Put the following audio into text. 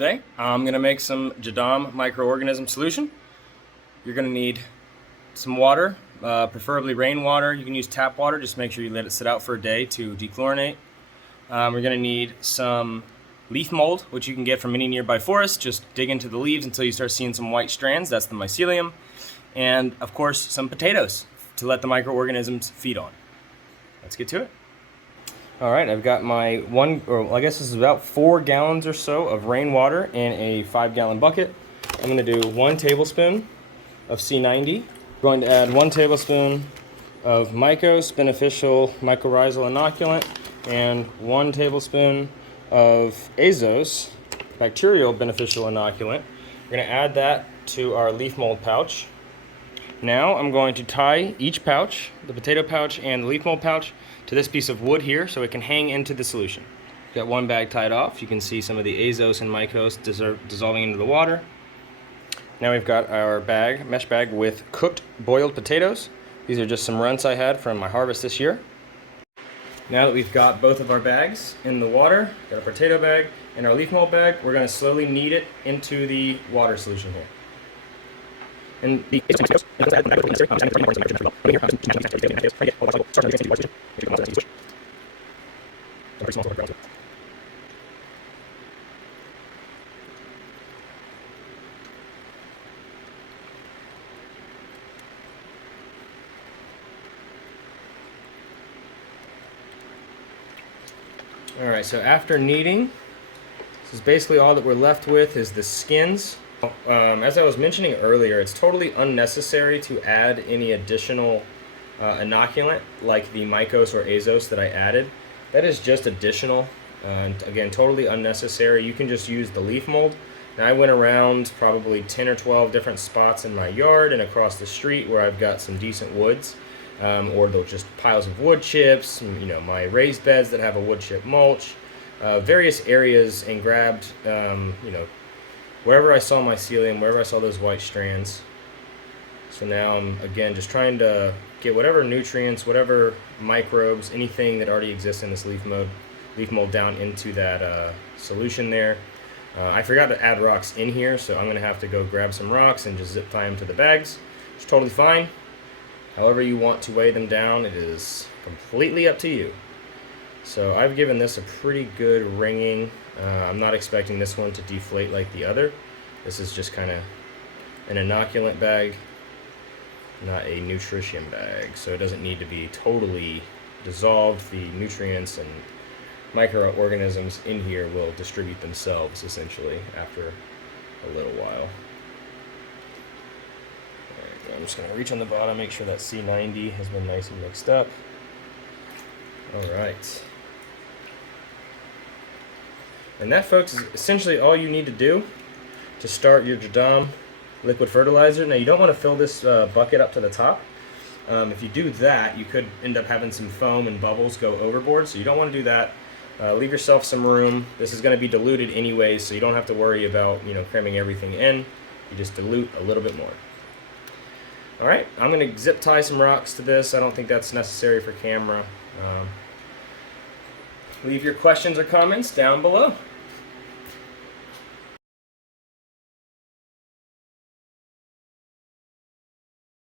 Today I'm going to make some JADAM Microorganism Solution. You're going to need some water, preferably rainwater. You can use tap water, just make sure you let it sit out for a day to dechlorinate. We're going to need some leaf mold, which you can get from any nearby forest. Just dig into the leaves until you start seeing some white strands, that's the mycelium. And of course some potatoes to let the microorganisms feed on. Let's get to it. Alright, I've got my I guess this is about 4 gallons or so of rainwater in a 5-gallon bucket. I'm going to do 1 tablespoon of C90. I'm going to add 1 tablespoon of Mycos beneficial mycorrhizal inoculant and 1 tablespoon of Azos bacterial beneficial inoculant. We're going to add that to our leaf mold pouch. Now I'm going to tie each pouch, the potato pouch and the leaf mold pouch, to this piece of wood here so it can hang into the solution. Got one bag tied off. You can see some of the Azos and Mycos dissolving into the water. Now we've got our mesh bag with cooked boiled potatoes. These are just some runts I had from my harvest this year. Now that we've got both of our bags in the water, got our potato bag and our leaf mold bag, we're going to slowly knead it into the water solution here. And the Alright, so after kneading, this is basically all that we're left with is the skins. As I was mentioning earlier, it's totally unnecessary to add any additional inoculant like the Mycos or Azos that I added. That is just additional, again, totally unnecessary. You can just use the leaf mold. Now I went around probably 10 or 12 different spots in my yard and across the street where I've got some decent woods, or they're just piles of wood chips, my raised beds that have a wood chip mulch, various areas, and grabbed, wherever I saw mycelium, wherever I saw those white strands. So now I'm, again, just trying to get whatever nutrients, whatever microbes, anything that already exists in this leaf mold down into that solution there. I forgot to add rocks in here, so I'm going to have to go grab some rocks and just zip tie them to the bags. It's totally fine. However you want to weigh them down, it is completely up to you. So I've given this a pretty good ringing. I'm not expecting this one to deflate like the other. This is just kind of an inoculant bag, not a nutrition bag. So it doesn't need to be totally dissolved. The nutrients and microorganisms in here will distribute themselves essentially after a little while. Right, I'm just going to reach on the bottom, make sure that C90 has been nice and mixed up. Alright. And that, folks, is essentially all you need to do to start your JADAM liquid fertilizer. Now, you don't want to fill this bucket up to the top. If you do that, you could end up having some foam and bubbles go overboard, so you don't want to do that. Leave yourself some room. This is going to be diluted anyway, so you don't have to worry about cramming everything in. You just dilute a little bit more. Alright, I'm going to zip tie some rocks to this. I don't think that's necessary for camera. Leave your questions or comments down below.